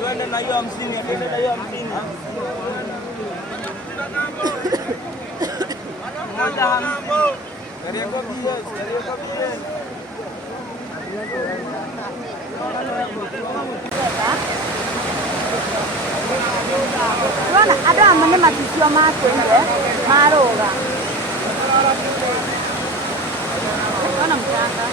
Tuende na hiyo 50, tuende na hiyo 50. Ada amane matisio makwende maroga. Ona mchanga.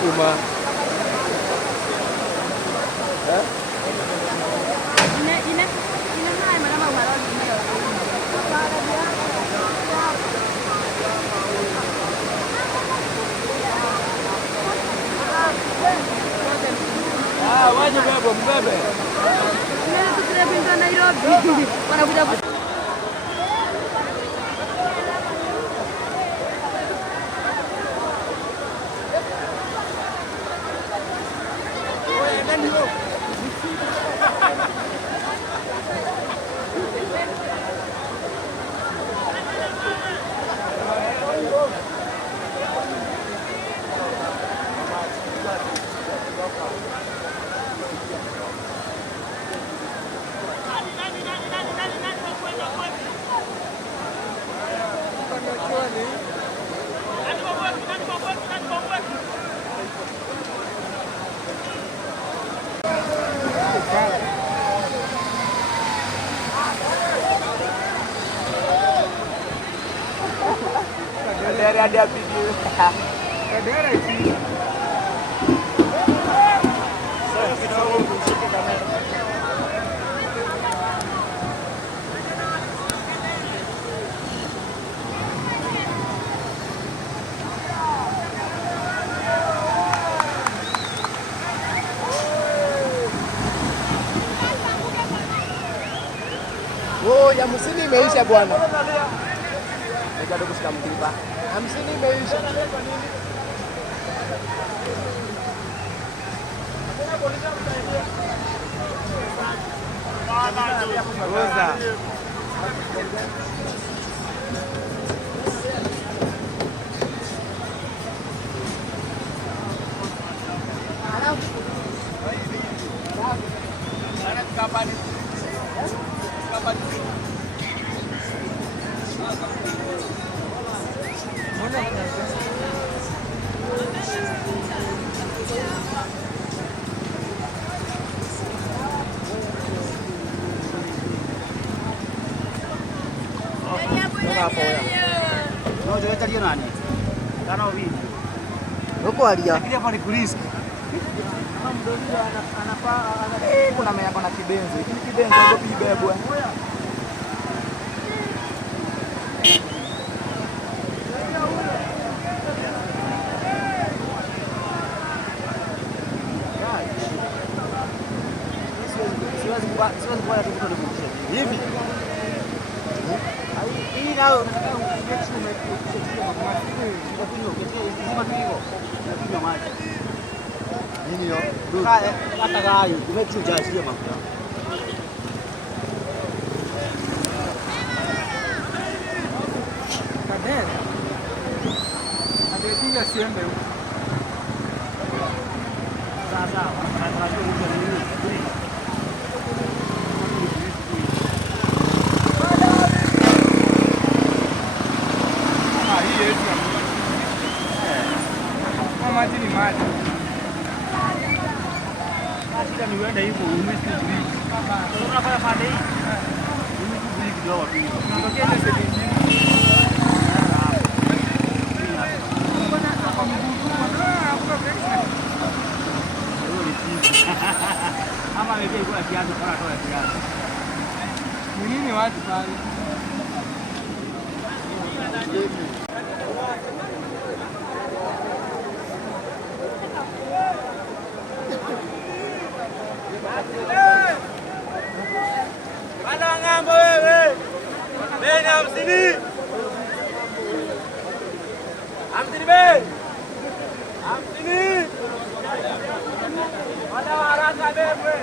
Kuma waje bebo mbebe. Tunaenda Nairobi. Wanakuja ada video. Kadera aqui. Oh, ya 50 imeisha bwana. Nikaenda kushika mkipa. 50 imeisha. Rosa. Kapan? Kapan? No, yo estaría nani. Kana obi. Huko alia. Lakini hapa ni kurisk. Kama mdogo anafaa Kuna mea kuna kibenzi. Hiki kibenzi ndio kibebwa. Siwezi kuwa tu hivi. Hii nao nataka Nini yo? Hata kayo, umechuja sio mafuta. Kabele. Adetinga siembe. Sasa, tunataka nini? Maji ni maji. Sasa ni wenda hivyo umesubiri. Unafanya pande hii. Umesubiri kidogo tu. Unatokea ile sehemu nyingine. Ama wewe kwa kiasi kwa toa kiasi. Ni nini watu pale? Bana ng'ambo wewe. Beni 50. 50 bei. 50. Bana haraka wewe.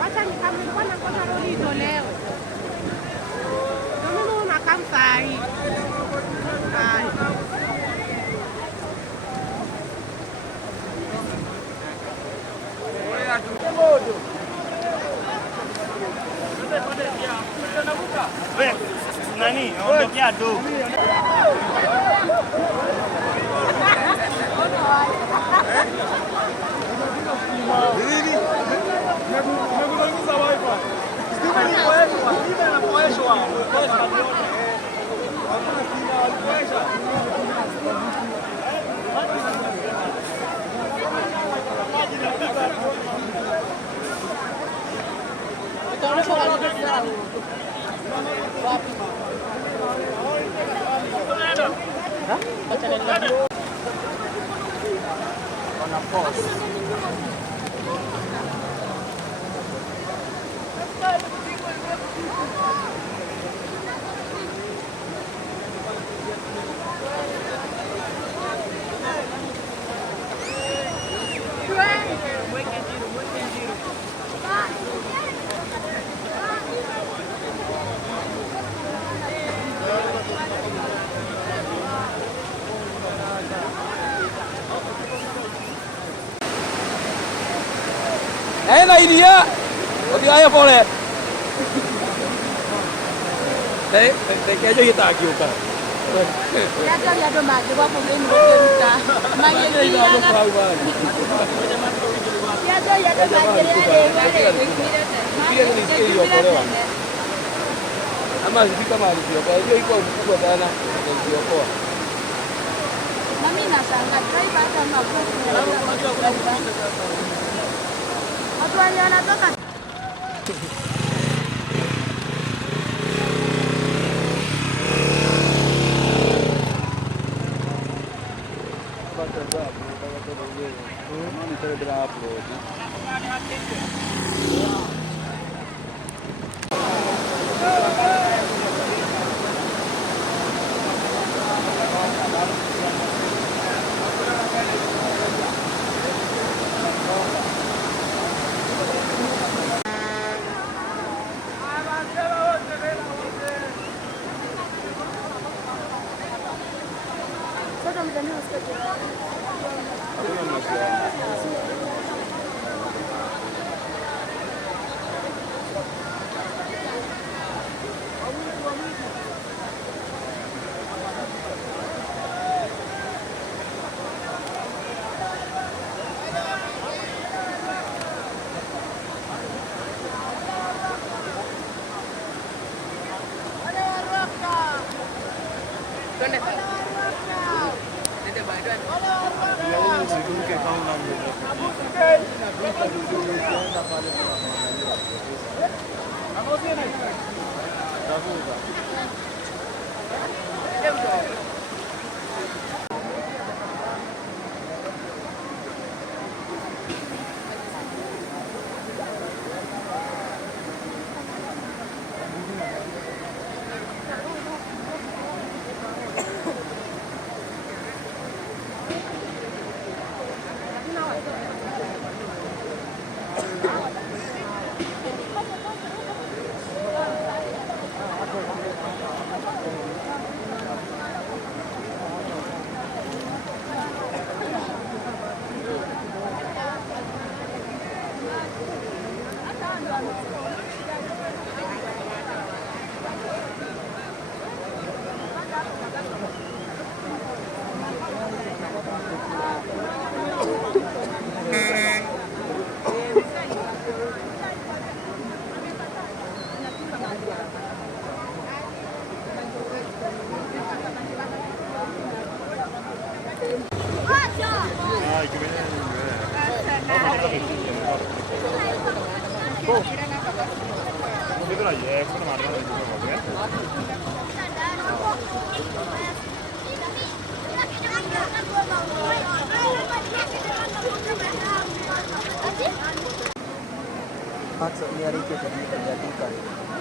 Wacha nikamwona kwa roli leo. Ndio unakamsai. Ai. Nani? Ondokea tu. Nini? Nimekuuliza wifi. Này đi á. Có tiếng ai po này. Đấy, cái cho ta kiểu cả. Ya do maji wa ko ngeni ko ma ngeni ya Nó khoai vào. ya do maji ya de Pia ni sikio hiyo kwa leo. Ama zifika mahali hiyo. Kwa hiyo iko kubwa sana. Ndio kwa. na mimi nashangaa driver hata makofi. Watu wanatoka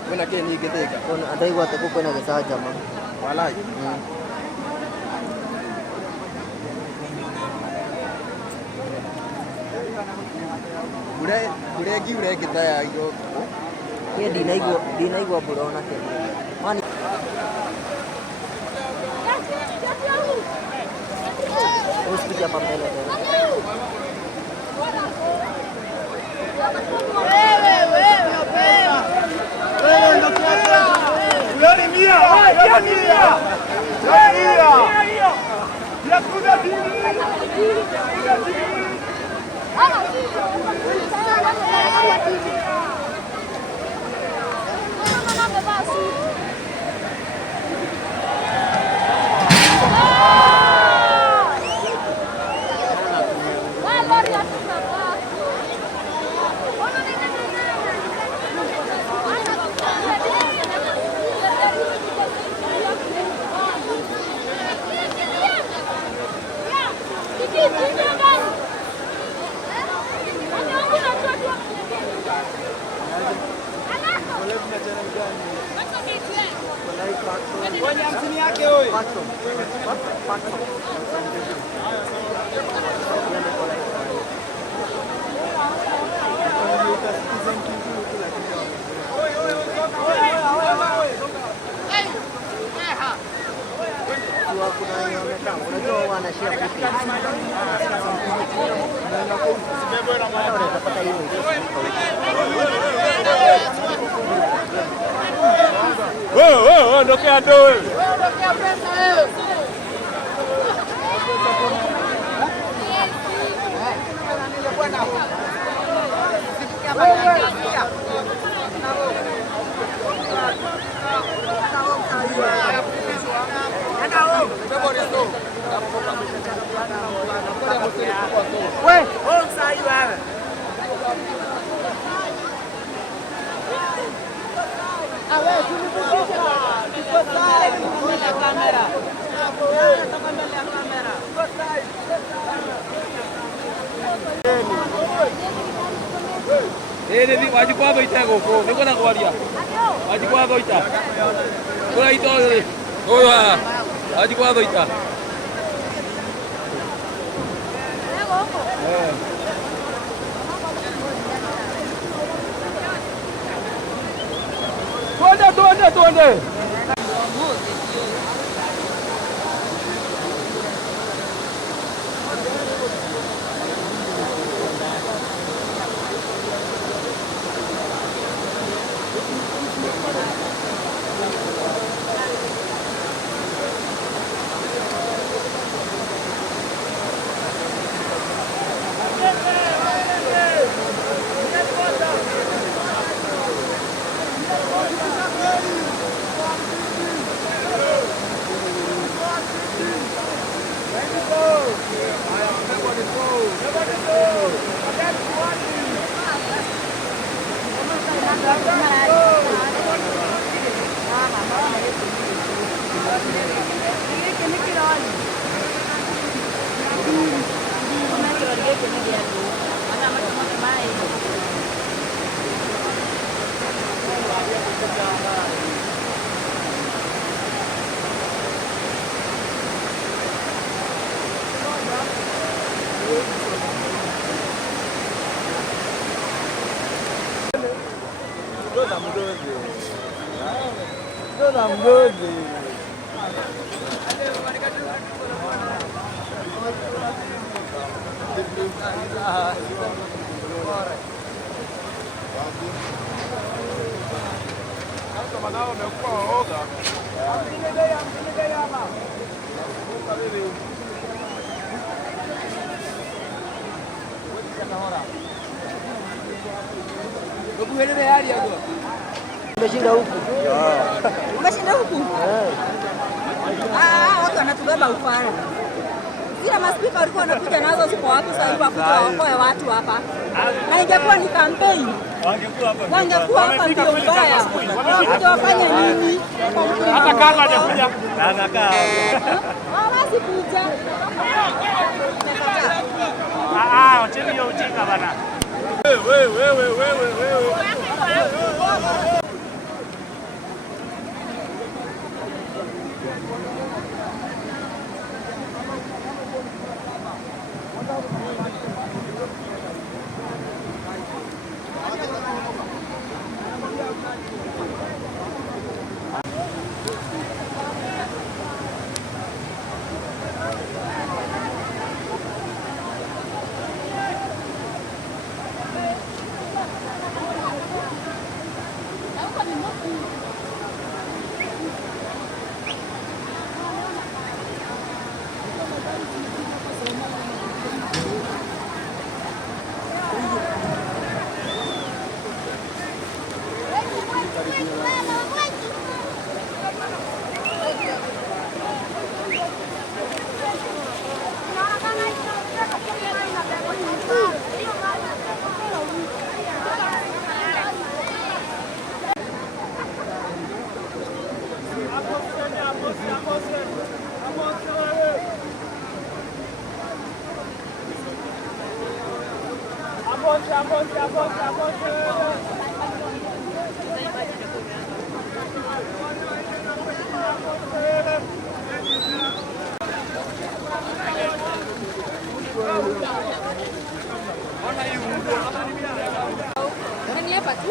Kwena ke ni githika. Kuna ndaigua ati ku kwina gicanjama. Walai. Ure ngiure ngitaya iyo. Niĩ ndinaigua mbura ona kĩmwe. Mani usipige hapa mbele tena. Ondokea ndoe. Ni wajikwa baita goko ni kona kwaria wajikwa baita kula ito oya wajikwa baita tuende na mdozi. Kama nao umekuwa waoga. Umeshinda huku. Umeshinda huku? Watu wanatubeba ufara. Zile maspika walikuwa wanakuja nazo ziko wapi sasa hivi wakuja waokoe watu hapa? Na ingekuwa ni kampeni. Wangekuwa hapa ndio ubaya. Wakuja wafanye nini? Hata kama hajakuja anakaa. Hawezi kuja. Wacheni hiyo ujinga bana. Wewe. Hapa tu.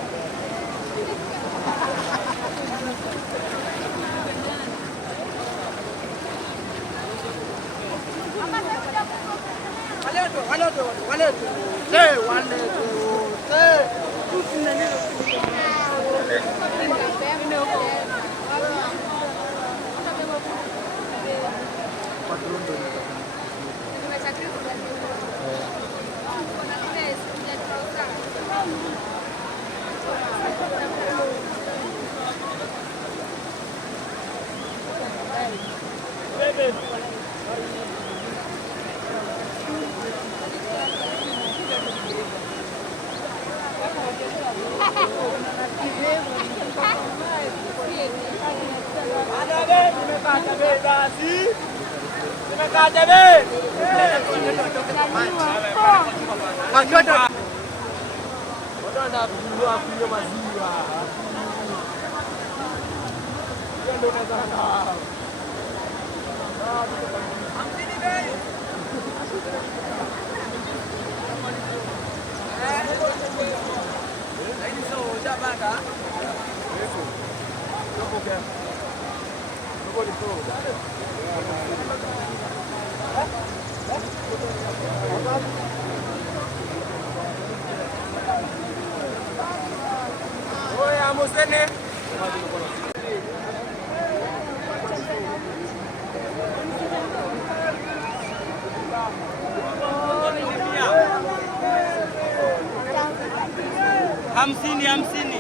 Hamsini.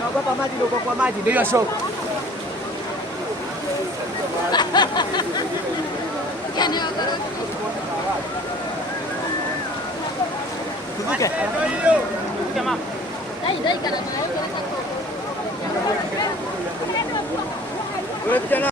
Naogopa maji ndio kwa maji ndio shock. Yani wakorofi. Tuvuke. Mama. Dai kana nayo kwa sababu. Wewe kijana